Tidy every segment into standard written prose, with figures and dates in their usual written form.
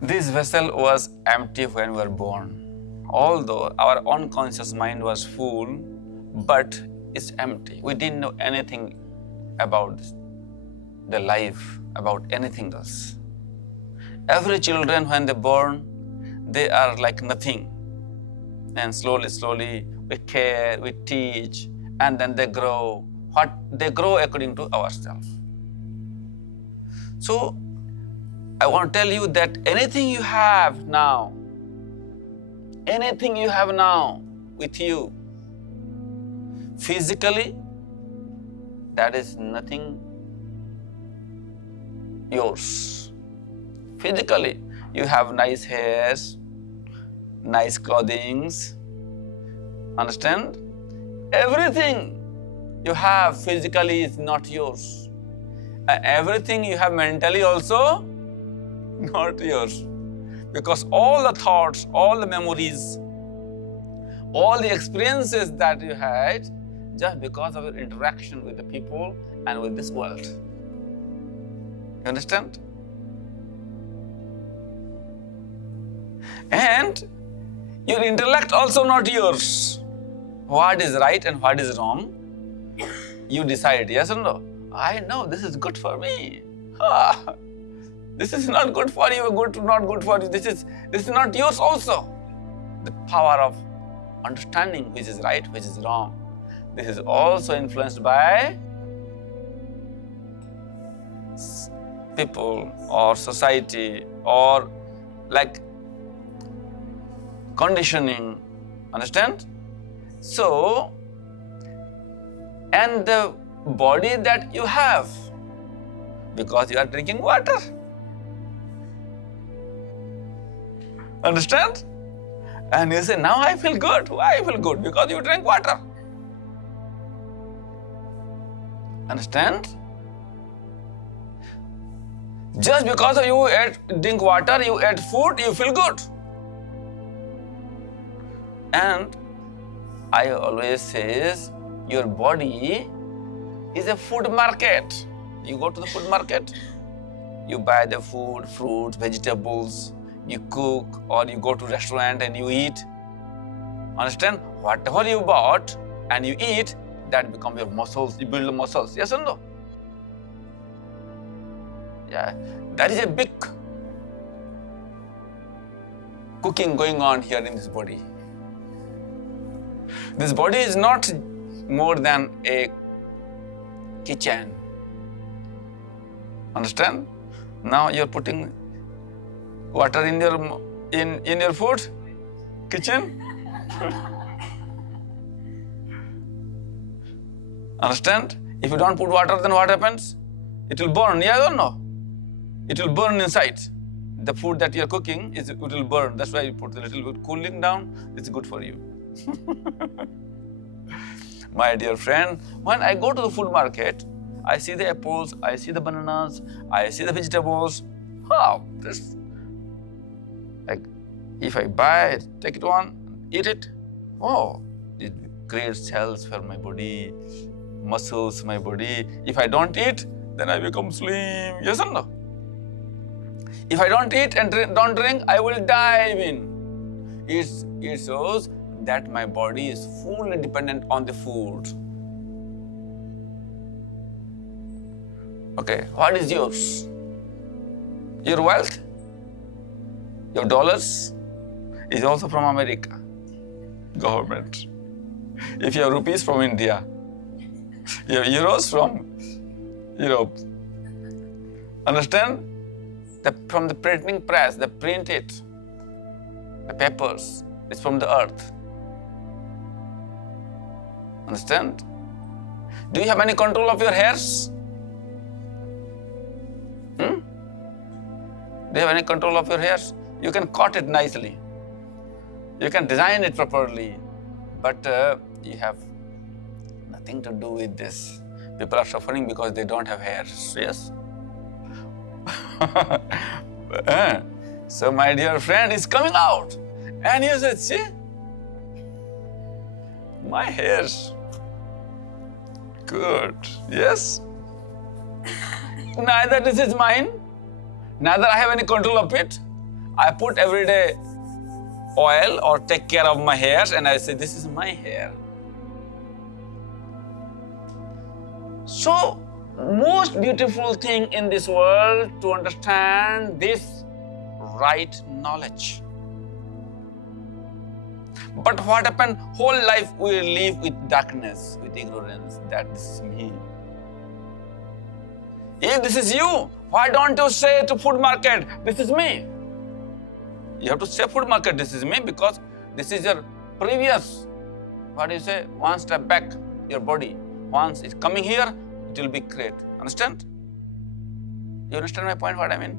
This vessel was empty when we were born. Although our unconscious mind was full, but it's empty. We didn't know anything about the life, about anything else. Every children, when they're born, they are like nothing. And slowly, we care, we teach, and then they grow. They grow according to ourselves. So, I want to tell you that anything you have now with you, physically, that is nothing yours. Physically, you have nice hairs, nice clothings, understand? Everything you have physically is not yours. And everything you have mentally also not yours. Because all the thoughts, all the memories, all the experiences that you had, just because of your interaction with the people and with this world. You understand? And your intellect also not yours. What is right and what is wrong, you decide, yes or no? I know this is good for me. This is not good for you, not good for you. This is not yours also. The power of understanding which is right, which is wrong. This is also influenced by people or society or like conditioning, understand? So, and the body that you have, because you are drinking water. Understand? And you say, now I feel good. Why I feel good? Because you drink water. Understand? Just because you drink water, you eat food, you feel good. And I always say, your body is a food market. You go to the food market, you buy the food, fruits, vegetables, you cook, or you go to restaurant and you eat. Understand? Whatever you bought and you eat, that become your muscles, you build the muscles, yes or no? Yeah, that is a big cooking going on here in this body. This body is not more than a kitchen. Understand? Now you're putting water in your food, kitchen. Understand? If you don't put water, then what happens? It will burn, yes or no? It will burn inside. The food that you're cooking, it will burn. That's why you put a little bit cooling down. It's good for you. My dear friend, when I go to the food market, I see the apples, I see the bananas, I see the vegetables. Wow, this, like, if I buy it, take it one, eat it, oh, it creates cells for my body, muscles, my body. If I don't eat, then I become slim, yes or no? If I don't eat and don't drink, I will die in. It shows that my body is fully dependent on the food. Okay, what is yours? Your wealth, your dollars is also from America, government. If you have rupees, from India. You have euros, from Europe. Understand? From the printing press, they print it. The papers, it's from the earth. Understand? Do you have any control of your hairs? Do you have any control of your hairs? You can cut it nicely. You can design it properly. But you have nothing to do with this. People are suffering because they don't have hairs. Yes? So my dear friend is coming out. And you said, see, my hairs, good, yes? Neither this is mine, neither I have any control of it. I put everyday oil or take care of my hair and I say, this is my hair. So, most beautiful thing in this world to understand this right knowledge. But what happened? Whole life we live with darkness, with ignorance, that this is me. If this is you, why don't you say to food market, this is me? You have to say food market, this is me, because this is your previous, what do you say, one step back, your body. Once it's coming here, it will be great. Understand? You understand my point, what I mean?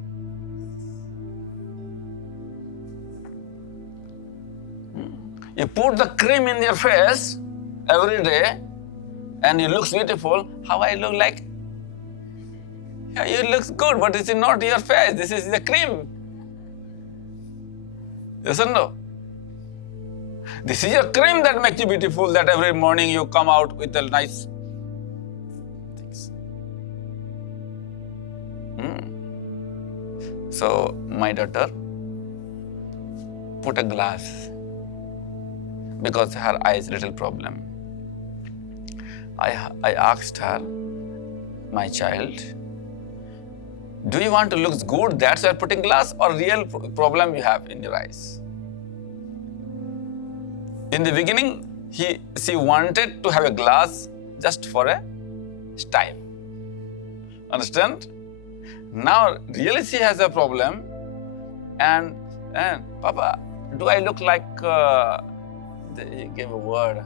You put the cream in your face every day and it looks beautiful. How I look like? Yeah, it looks good, but it's not your face. This is the cream. Yes or no? This is your cream that makes you beautiful, that every morning you come out with a nice things. So, my daughter put a glass because her eyes little problem. I asked her, my child, do you want to look good, that's why you're putting glass, or real problem you have in your eyes? In the beginning, she wanted to have a glass just for a style. Understand? Now, really she has a problem and Papa, do I look like, he gave a word,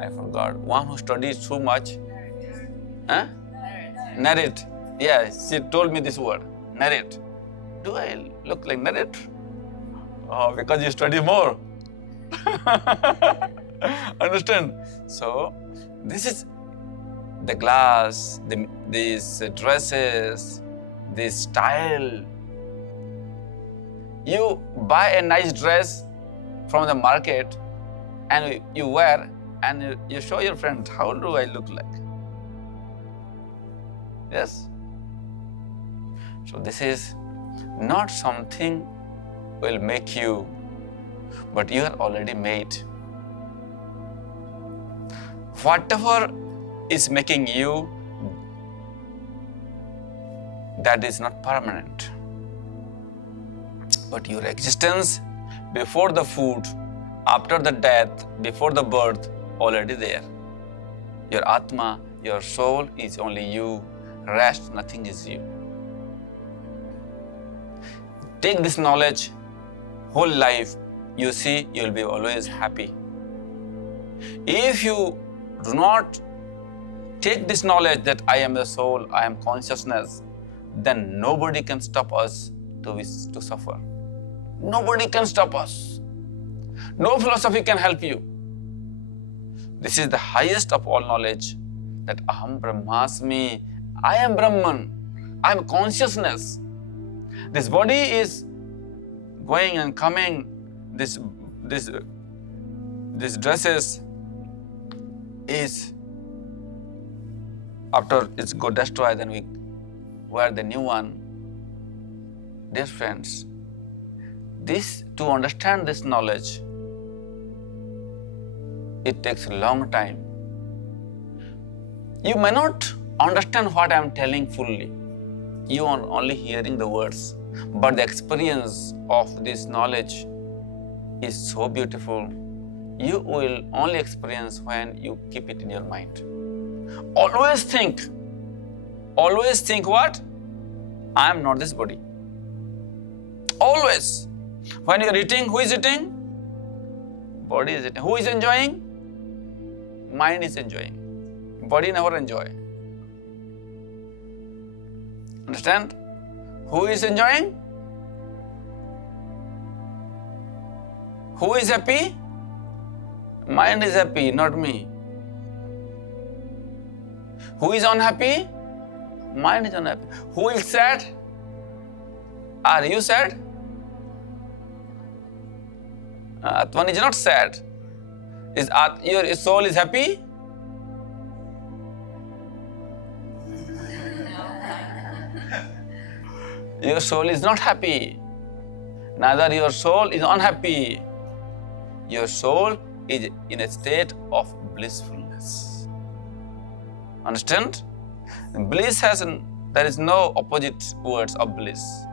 I forgot, one who studies too much? Huh? Narrate. Yeah, she told me this word, narrate. Do I look like narrate? Oh, because you study more. Understand? So, this is the glass, these dresses, this style. You buy a nice dress from the market and you wear and you show your friends, how do I look like? Yes? So this is not something will make you, but you are already made. Whatever is making you, that is not permanent. But your existence before the food, after the death, before the birth, already there. Your Atma, your soul is only you, rest, nothing is you. Take this knowledge, whole life, you see, you will be always happy. If you do not take this knowledge that I am the soul, I am consciousness, then nobody can stop us to suffer. Nobody can stop us. No philosophy can help you. This is the highest of all knowledge, that Aham Brahmasmi, I am Brahman, I am consciousness. This body is going and coming, this dresses is, after it's go destroyed, then we wear the new one. Dear friends, to understand this knowledge, it takes a long time. You may not understand what I am telling fully. You are only hearing the words. But the experience of this knowledge is so beautiful. You will only experience when you keep it in your mind. Always think what? I am not this body. Always. When you are eating, who is eating? Body is eating. Who is enjoying? Mind is enjoying. Body never enjoy. Understand? Who is enjoying? Who is happy? Mind is happy, not me. Who is unhappy? Mind is unhappy. Who is sad? Are you sad? Atman is not sad. Your soul is happy? Your soul is not happy. Neither your soul is unhappy. Your soul is in a state of blissfulness. Understand? Bliss there is no opposite words of bliss.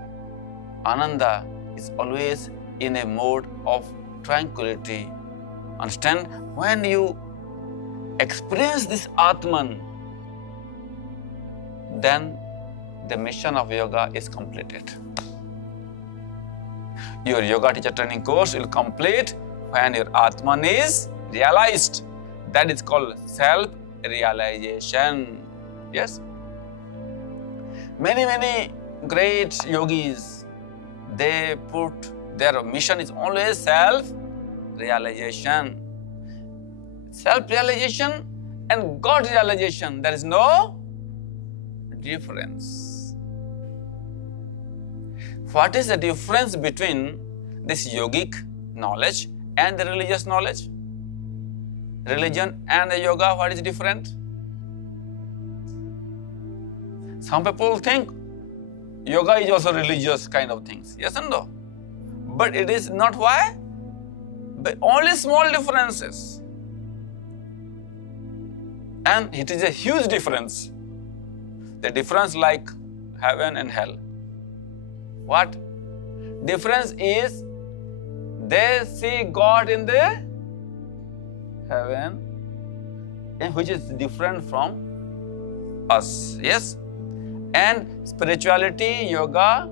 Ananda is always in a mode of tranquility. Understand? When you experience this Atman, then the mission of yoga is completed. Your yoga teacher training course will complete when your Atman is realized. That is called self-realization. Yes? Many great yogis, they put their mission is always self-realization. Self-realization and God realization, there is no difference. What is the difference between this yogic knowledge and the religious knowledge? Religion and the yoga, what is different? Some people think yoga is also religious kind of things. Yes and no? But it is not. Why? But only small differences. And it is a huge difference. The difference like heaven and hell. What? Difference is they see God in the heaven, which is different from us. Yes? And spirituality, yoga,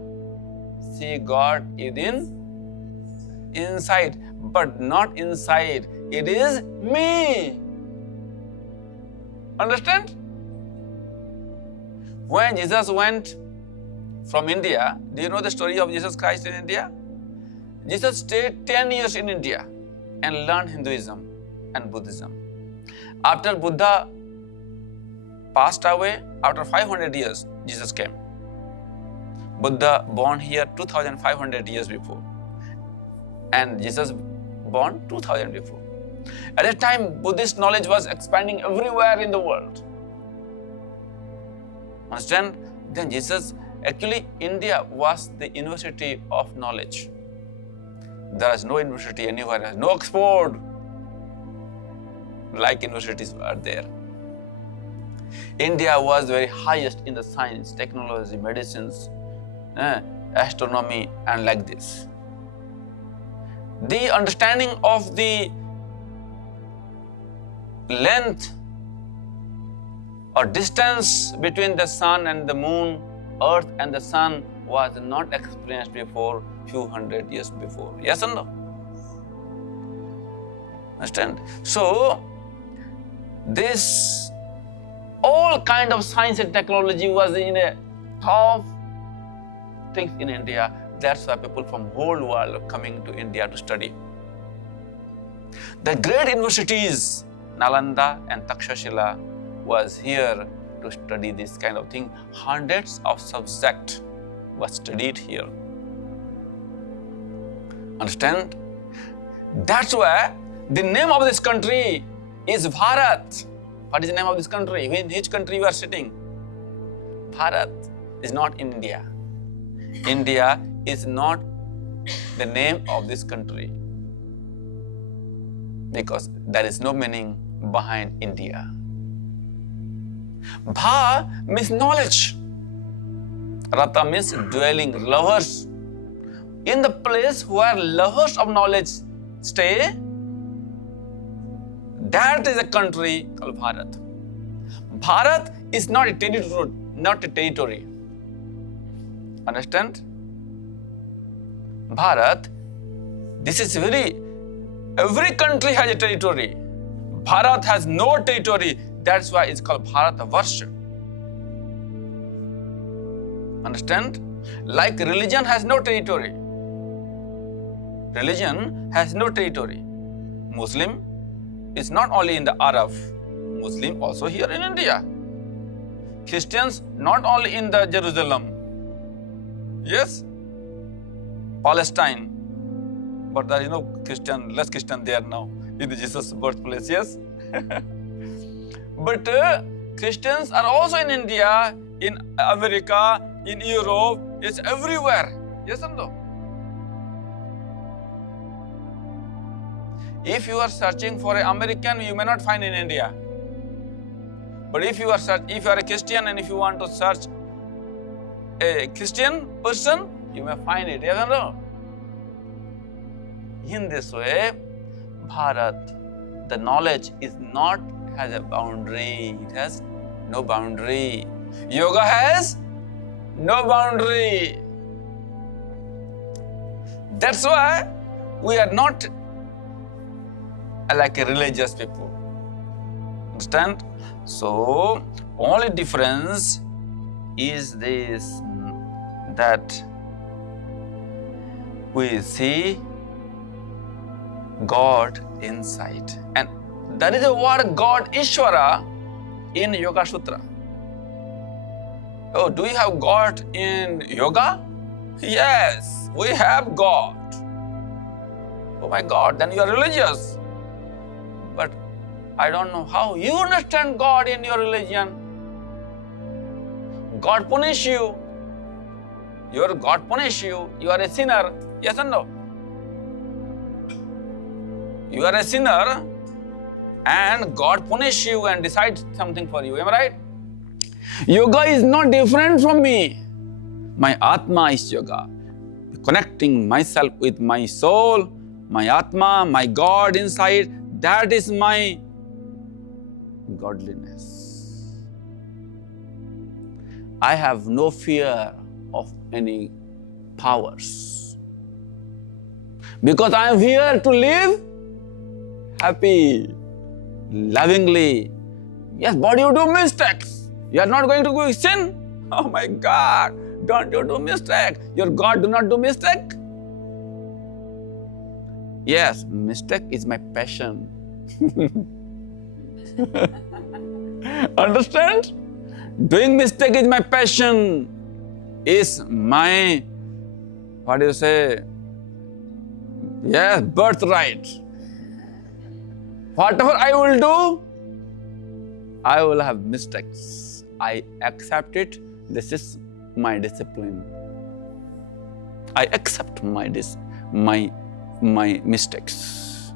see God is inside, but not inside. It is me. Understand? When Jesus went from India, do you know the story of Jesus Christ in India? Jesus stayed 10 years in India and learned Hinduism and Buddhism. After Buddha passed away, after 500 years, Jesus came. Buddha born here 2500 years before. And Jesus born 2000 before. At that time, Buddhist knowledge was expanding everywhere in the world. Understand? Then Jesus, actually India was the university of knowledge. There is no university anywhere, no Oxford like universities are there. India was very highest in the science, technology, medicines, astronomy, and like this. The understanding of the length or distance between the sun and the moon, earth and the sun was not experienced before few hundred years before. Yes or no? Understand? So, this all kind of science and technology was in a top things in India. That's why people from whole world are coming to India to study. The great universities, Nalanda and Takshashila, was here to study this kind of thing. Hundreds of subjects were studied here. Understand? That's why the name of this country is Bharat. What is the name of this country? In which country you are sitting? Bharat is not India. India is not the name of this country because there is no meaning behind India. Bha means knowledge. Rata means dwelling, lovers. In the place where lovers of knowledge stay, that is a country called Bharat. Bharat is not a territory. Understand? Bharat, this is every country has a territory. Bharat has no territory. That's why it's called Bharatavarsha. Understand? Like religion has no territory. Religion has no territory. Muslim is not only in the Arab, Muslim also here in India. Christians not only in the Jerusalem. Yes? Palestine. But there is no Christian, less Christian there now in Jesus' birthplace. Yes? But Christians are also in India, in America, in Europe. It's everywhere. Yes or no? If you are searching for an American, you may not find in India. But if you are a Christian and if you want to search a Christian person, you may find it. Yes or no? In this way, Bharat, the knowledge has a boundary. It has no boundary. Yoga has no boundary. That's why we are not like a religious people. Understand? So, only difference is this, that we see God inside. And that is the word God, Ishvara, in Yoga Sutra. Oh, do you have God in yoga? Yes, we have God. Oh my God, then you are religious. But I don't know how you understand God in your religion. God punish you. Your God punish you. You are a sinner. Yes or no? You are a sinner and God punish you and decides something for you. Am I right? Yoga is not different from me. My Atma is yoga. Connecting myself with my soul, my Atma, my God inside, that is my godliness. I have no fear of any powers. Because I am here to live happy, lovingly. Yes, but you do mistakes. You are not going to go sin. Oh my God, don't you do mistake. Your God do not do mistake. Yes, mistake is my passion. Understand? Doing mistake is my passion. Is my, what do you say? Yes, birthright. Whatever I will do, I will have mistakes. I accept it. This is my discipline. I accept my mistakes.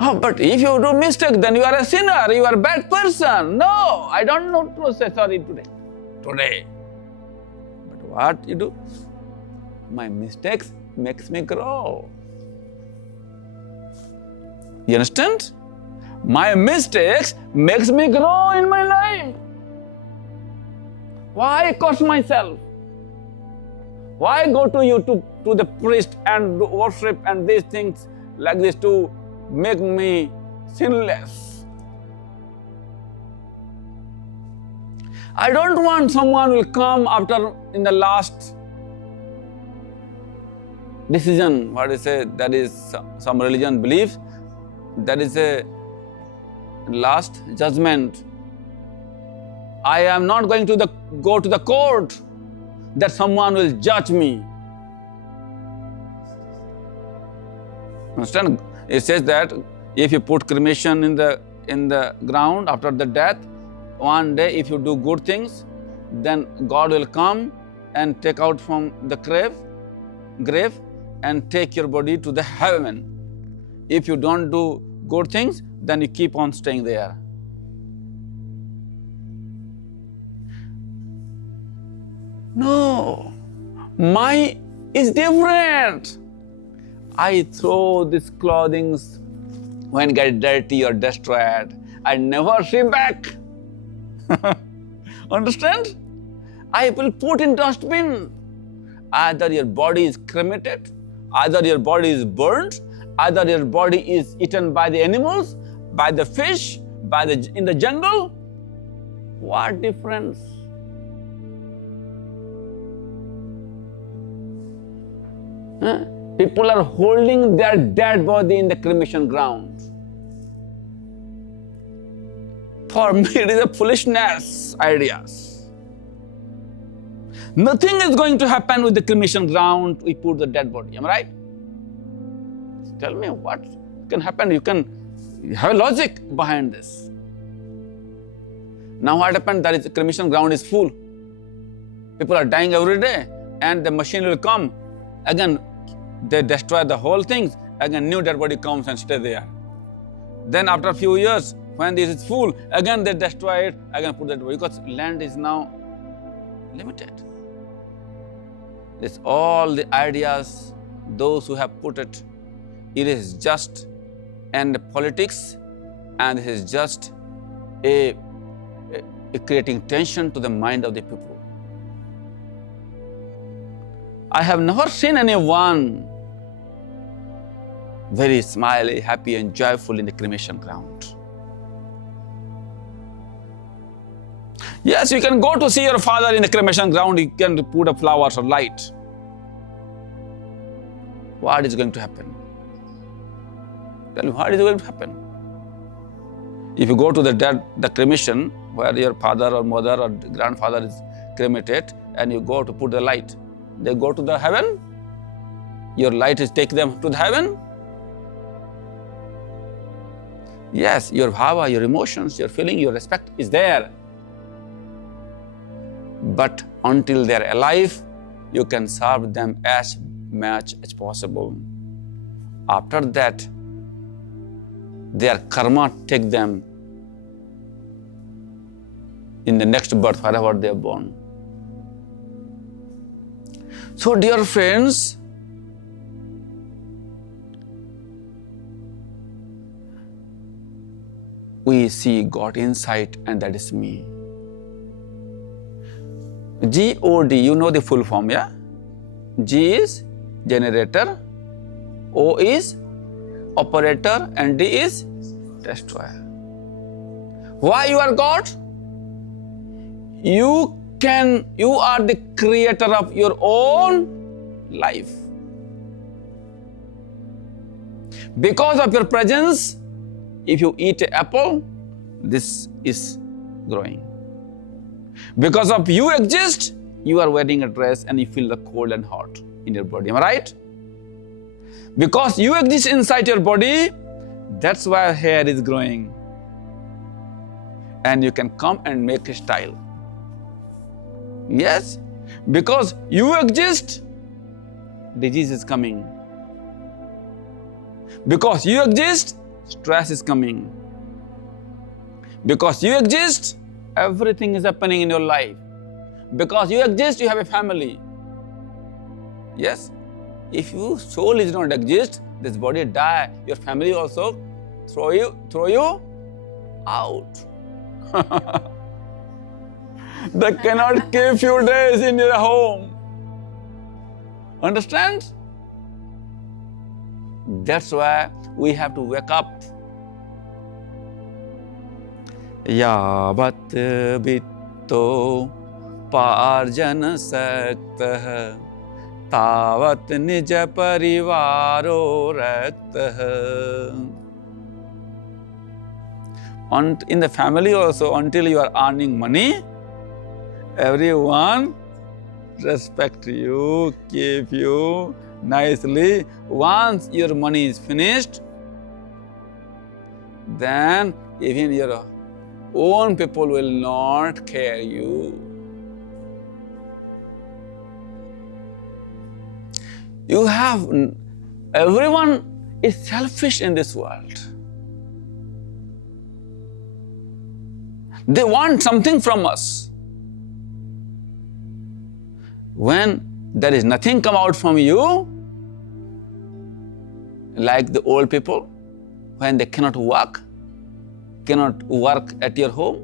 Oh, but if you do mistake, then you are a sinner. You are a bad person. No, I don't know to say sorry today. But what you do? My mistakes makes me grow. You understand? My mistakes makes me grow in my life. Why curse myself? Why go to the priest and worship and these things like this to make me sinless? I don't want someone will come after in the last decision, what is it? That is some religion believes, that is a last judgment. I am not going to go to the court that someone will judge me. Understand? It says that if you put cremation in the ground after the death, one day if you do good things, then God will come and take out from the grave and take your body to the heaven. If you don't do good things, then you keep on staying there. No, my is different. I throw these clothing when get dirty or destroyed. I never see back. Understand? I will put in dustbin. Either your body is cremated, either your body is burnt, either your body is eaten by the animals, by the fish, in the jungle. What difference? People are holding their dead body in the cremation ground. For me, it is a foolishness ideas. Nothing is going to happen with the cremation ground. We put the dead body. Am I right? Tell me what can happen. You can have a logic behind this. Now what happened? That is the cremation ground is full. People are dying every day, and the machine will come. Again, they destroy the whole thing, again new dead body comes and stays there. Then after a few years, when this is full, again they destroy it, again put that body, because land is now limited. It's all the ideas, those who have put it, it is just and politics, and it is just a creating tension to the mind of the people. I have never seen anyone very smiley, happy and joyful in the cremation ground. Yes, you can go to see your father in the cremation ground, you can put up flowers or light. What is going to happen? Tell me, what is going to happen? If you go to the cremation, where your father or mother or grandfather is cremated, and you go to put the light, they go to the heaven? Your light is take them to the heaven? Yes, your bhava, your emotions, your feeling, your respect is there. But until they're alive, you can serve them as much as possible. After that, their karma take them in the next birth, wherever they are born. So, dear friends, we see God inside, and that is me. G-O-D, you know the full form, yeah? G is generator, O is operator, and D is destroyer. Why you are God? You are the creator of your own life. Because of your presence, if you eat an apple, this is growing. Because of you exist, you are wearing a dress and you feel the cold and hot in your body. Am I right? Because you exist inside your body, that's why hair is growing. And you can come and make a style. Yes, because you exist, disease is coming. Because you exist, stress is coming. Because you exist, everything is happening in your life. Because you exist, you have a family. Yes, if your soul is not exist, this body die, your family also throw you out. They cannot keep few days in your home. Understand? That's why we have to wake up. Yavat vitto parjana saktah tavat nija parivaro raktah. And in the family also, until you are earning money, everyone respect you, keep you nicely. Once your money is finished, then even your own people will not care you. Everyone is selfish in this world. They want something from us. When there is nothing come out from you, like the old people, when they cannot work at your home,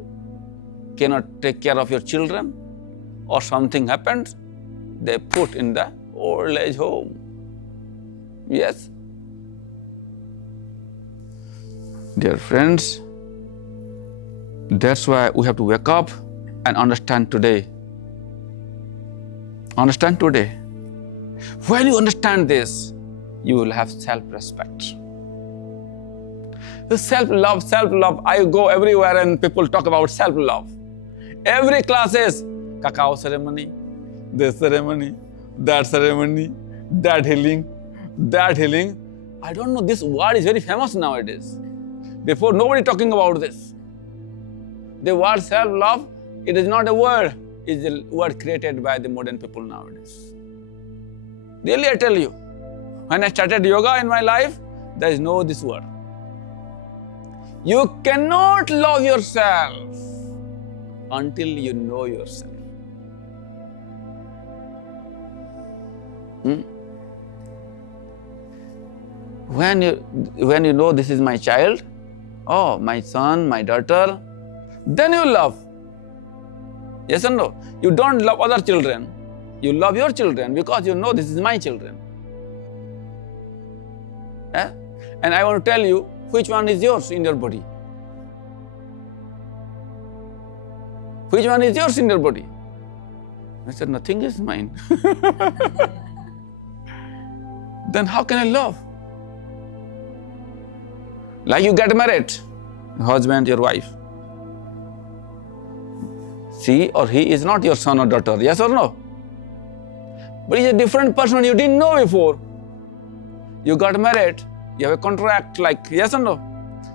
cannot take care of your children, or something happens, they put in the old age home. Yes. Dear friends, that's why we have to wake up and understand today. Understand today. When you understand this, you will have self-respect. Self-love. I go everywhere and people talk about self-love. Every class is cacao ceremony, this ceremony, that healing. I don't know, this word is very famous nowadays. Before, nobody talking about this. The word self-love, it is not a word. It's a word created by the modern people nowadays. Really, I tell you, when I started yoga in my life, There is no this word. You cannot love yourself until you know yourself. When you know this is my child, oh, my son, my daughter, then you love. Yes or no? You don't love other children. You love your children because you know this is my children. And I want to tell you which one is yours in your body. Which one is yours in your body? I said, nothing is mine. Then how can I love? Like you get married, your husband, your wife. She or he is not your son or daughter, yes or no? But he's a different person you didn't know before. You got married, you have a contract like, yes or no?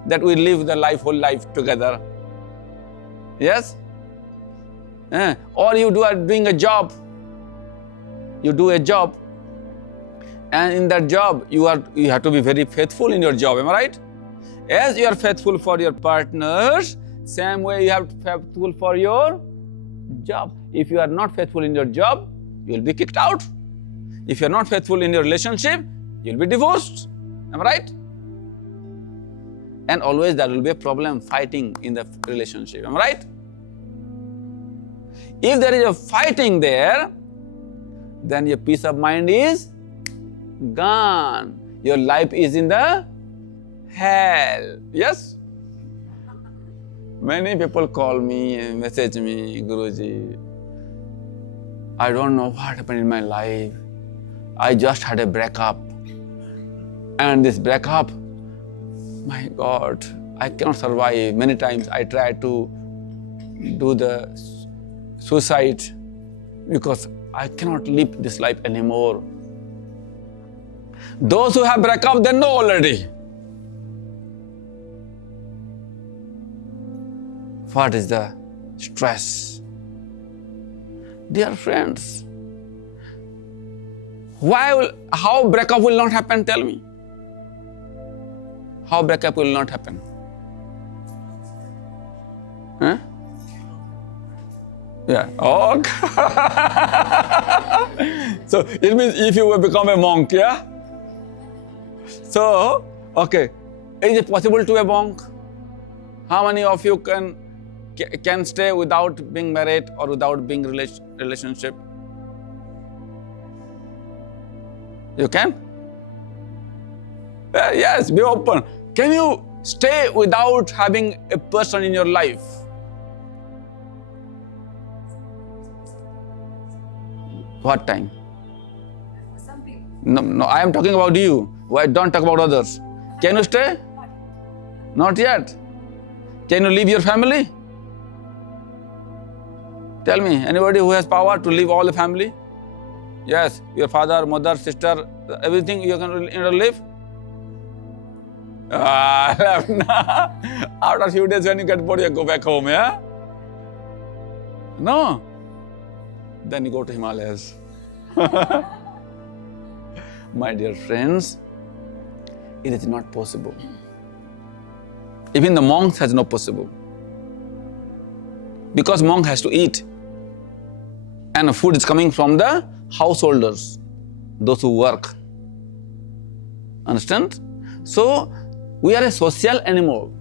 That we live the life, whole life together. Yes? Or you are doing a job. You do a job. And in that job, you have to be very faithful in your job, am I right? As you are faithful for your partners, same way you have to be faithful for your job. If you are not faithful in your job, you will be kicked out. If you are not faithful in your relationship, you will be divorced. Am I right? And always there will be a problem fighting in the relationship. Am I right? If there is a fighting there, then your peace of mind is gone. Your life is in the hell. Yes? Many people call me, message me, Guruji, I don't know what happened in my life. I just had a breakup. And this breakup, my God, I cannot survive. Many times I tried to do the suicide because I cannot live this life anymore. Those who have breakup, they know already. What is the stress? Dear friends, how breakup will not happen? Tell me. How breakup will not happen? Huh? Yeah. Oh. So it means if you will become a monk, yeah? So, okay. Is it possible to be a monk? How many of you can stay without being married or without being relationship? You can? Yes, be open. Can you stay without having a person in your life? What time? For some people. No, I am talking about you. Why don't talk about others? Can you stay? Not yet. Can you leave your family? Tell me, anybody who has power to leave all the family? Yes, your father, mother, sister, everything you can leave? After a few days when you get bored, you go back home, yeah? No? Then you go to Himalayas. My dear friends, it is not possible. Even the monks has not possible. Because monk has to eat. And food is coming from the householders, those who work. Understand? So, we are a social animal.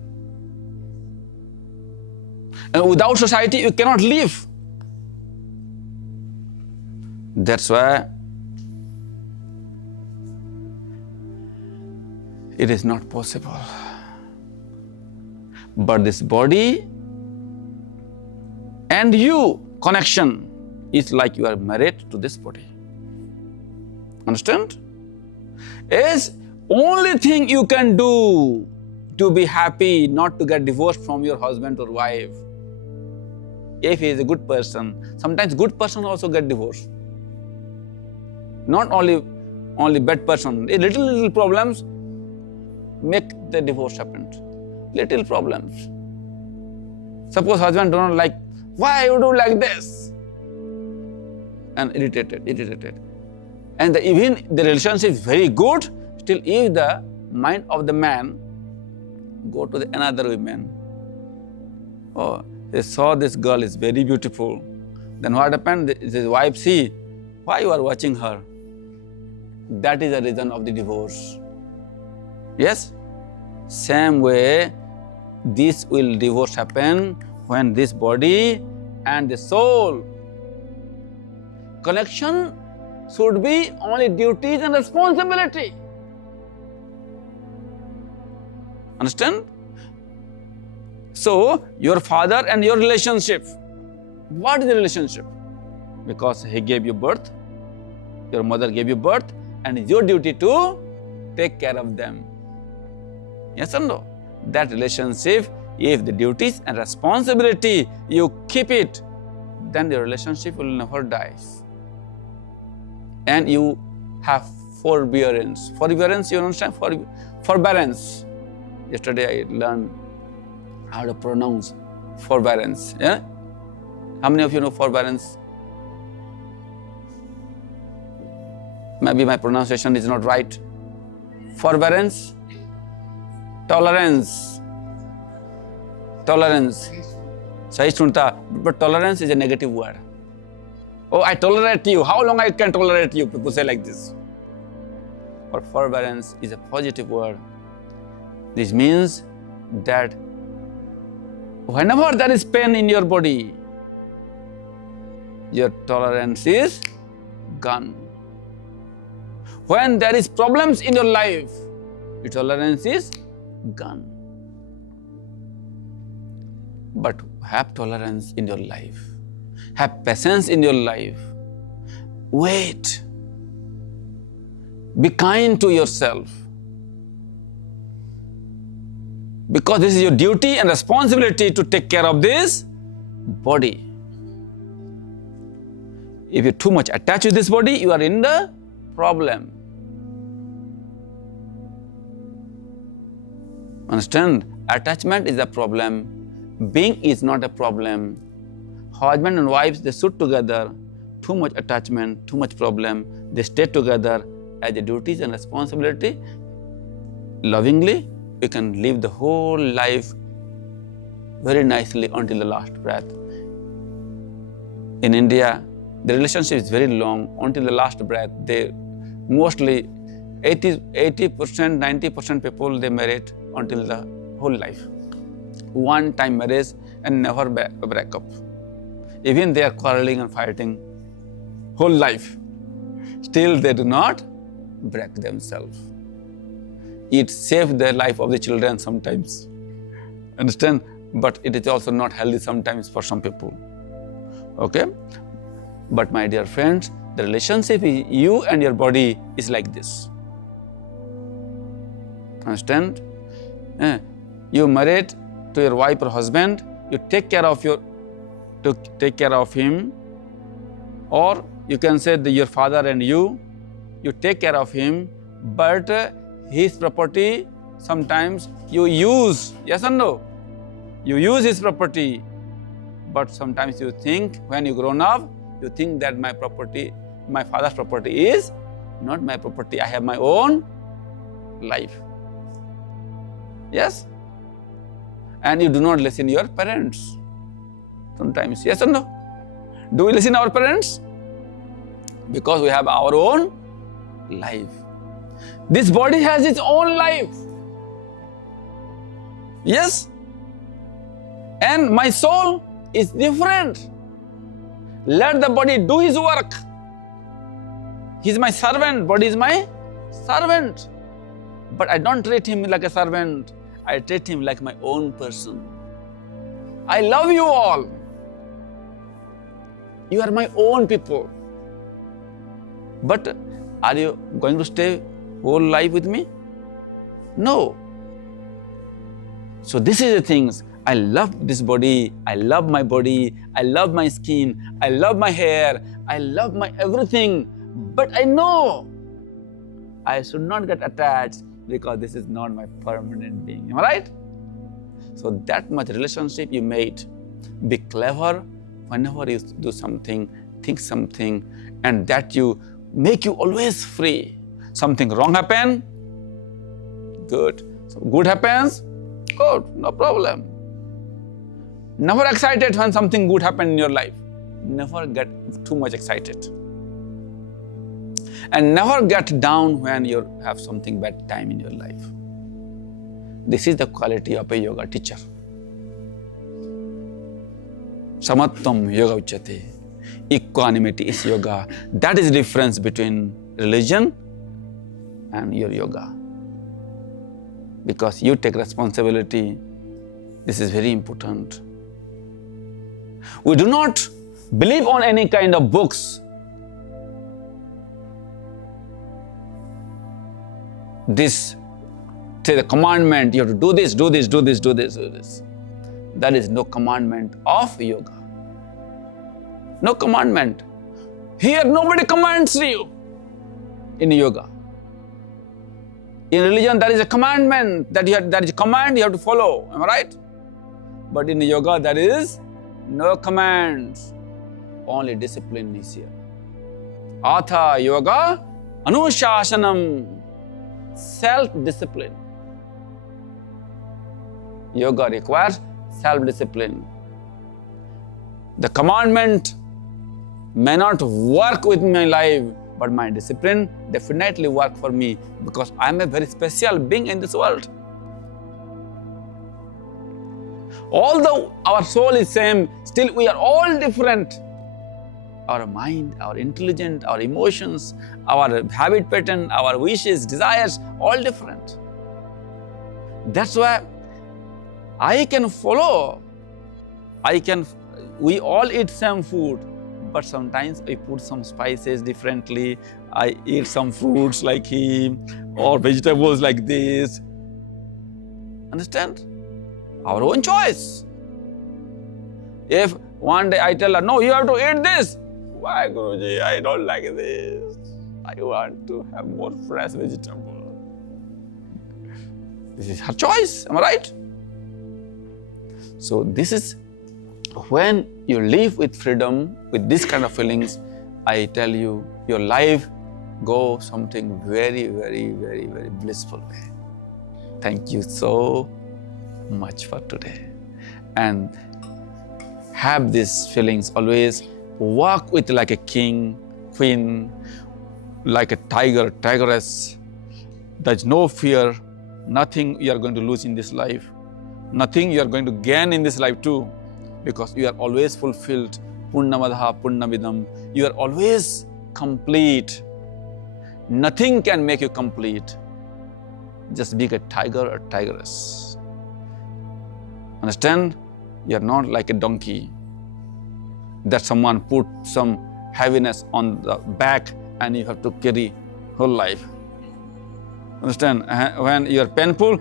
And without society, you cannot live. That's why it is not possible. But this body and you connection is like you are married to this body. Understand? Is only thing you can do to be happy, not to get divorced from your husband or wife. If he is a good person, sometimes good person also get divorced. Not only bad person. Little problems make the divorce happen. Little problems. Suppose husband don't like, why you do like this? And irritated. And even the relationship is very good, still if the mind of the man go to another woman. Oh, they saw this girl is very beautiful. Then what happened? His wife see, why you are watching her? That is the reason of the divorce. Yes? Same way, this will divorce happen when this body and the soul connection should be only duties and responsibility. Understand? So, your father and your relationship. What is the relationship? Because he gave you birth, your mother gave you birth, and it's your duty to take care of them. Yes or no? That relationship, if the duties and responsibility, you keep it, then the relationship will never die. And you have forbearance. Forbearance, you understand? Forbearance. Yesterday I learned how to pronounce forbearance. Yeah? How many of you know forbearance? Maybe my pronunciation is not right. Forbearance, tolerance. Tolerance. Sahihnutah, but tolerance is a negative word. Oh, I tolerate you. How long I can tolerate you? People say like this. But forbearance is a positive word. This means that whenever there is pain in your body, your tolerance is gone. When there is problems in your life, your tolerance is gone. But have tolerance in your life. Have patience in your life. Wait. Be kind to yourself. Because this is your duty and responsibility to take care of this body. If you're too much attached to this body, you are in the problem. Understand? Attachment is a problem. Being is not a problem. Husband and wives, they sit together. Too much attachment, too much problem. They stay together as the duties and responsibility. Lovingly, you can live the whole life very nicely until the last breath. In India, the relationship is very long until the last breath. They mostly 80%, 90% people they married until the whole life. One time marriage and never break up. Even they are quarreling and fighting whole life. Still they do not break themselves. It saves the life of the children sometimes. Understand? But it is also not healthy sometimes for some people. Okay? But my dear friends, the relationship with you and your body is like this. Understand? You married to your wife or husband, you take care of him, or you can say that your father and you take care of him, but his property sometimes you use, yes or no? You use his property, but sometimes you think, when you grown up, you think that my father's property is not my property. I have my own life. Yes? And you do not listen to your parents. Sometimes, yes or no? Do we listen to our parents? Because we have our own life. This body has its own life. Yes? And my soul is different. Let the body do his work. He is my servant, body is my servant. But I don't treat him like a servant. I treat him like my own person. I love you all. You are my own people. But are you going to stay whole life with me? No. So this is the things. I love this body. I love my body. I love my skin. I love my hair. I love my everything. But I know I should not get attached because this is not my permanent being. Am I right? So that much relationship you made. Be clever whenever you do something, think something, and that you make you always free. Something wrong happen, Good. So good happens, good, no problem. Never excited when something good happens in your life. Never get too much excited. And never get down when you have something bad time in your life. This is the quality of a yoga teacher. Samatvam yoga uchyate. Equanimity is yoga. That is the difference between religion and your yoga. Because you take responsibility. This is very important. We do not believe on any kind of books. This, say the commandment, you have to do this, do this, do this, do this, do this. That is no commandment of yoga. No commandment. Here nobody commands you in yoga. In religion there is a commandment, that is a command you have to follow. Am I right? But in yoga there is no commands. Only discipline is here. Atha yoga anushasanam. Self-discipline. Yoga requires self-discipline. The commandment may not work with my life, but my discipline definitely work for me because I am a very special being in this world. Although our soul is same, still we are all different. Our mind, our intelligence, our emotions, our habit pattern, our wishes, desires, all different. That's why I can follow. We all eat same food, but sometimes I put some spices differently. I eat some fruits like him or vegetables like this. Understand? Our own choice. If one day I tell her, no, you have to eat this. Why, Guruji? I don't like this. I want to have more fresh vegetable. This is her choice. Am I right? So this is when you live with freedom, with this kind of feelings, I tell you, your life go something very, very, very, very blissful way. Thank you so much for today. And have these feelings always. Walk with like a king, queen, like a tiger, tigress. There's no fear, nothing you are going to lose in this life, nothing you are going to gain in this life too, because you are always fulfilled. Punnamadha Punnamidam. You are always complete. Nothing can make you complete. Just be a tiger or tigress. Understand? You are not like a donkey that someone put some heaviness on the back and you have to carry whole life. Understand? When you are painful,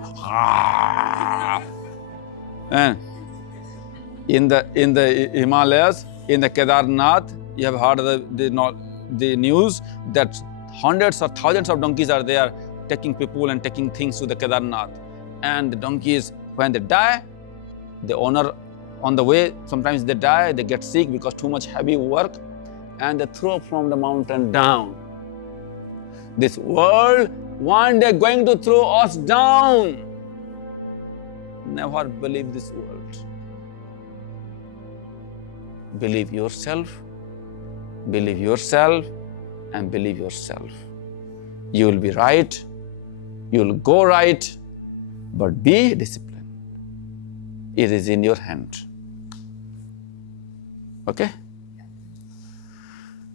and in the Himalayas, in the Kedarnath, you have heard the news that hundreds or thousands of donkeys are there taking people and taking things to the Kedarnath. And the donkeys, when they die, the owner on the way, sometimes they die, they get sick because too much heavy work, and they throw from the mountain down. This world one day going to throw us down. Never believe this world. Believe yourself, and believe yourself. You will be right, you will go right, but be disciplined. It is in your hand. Okay?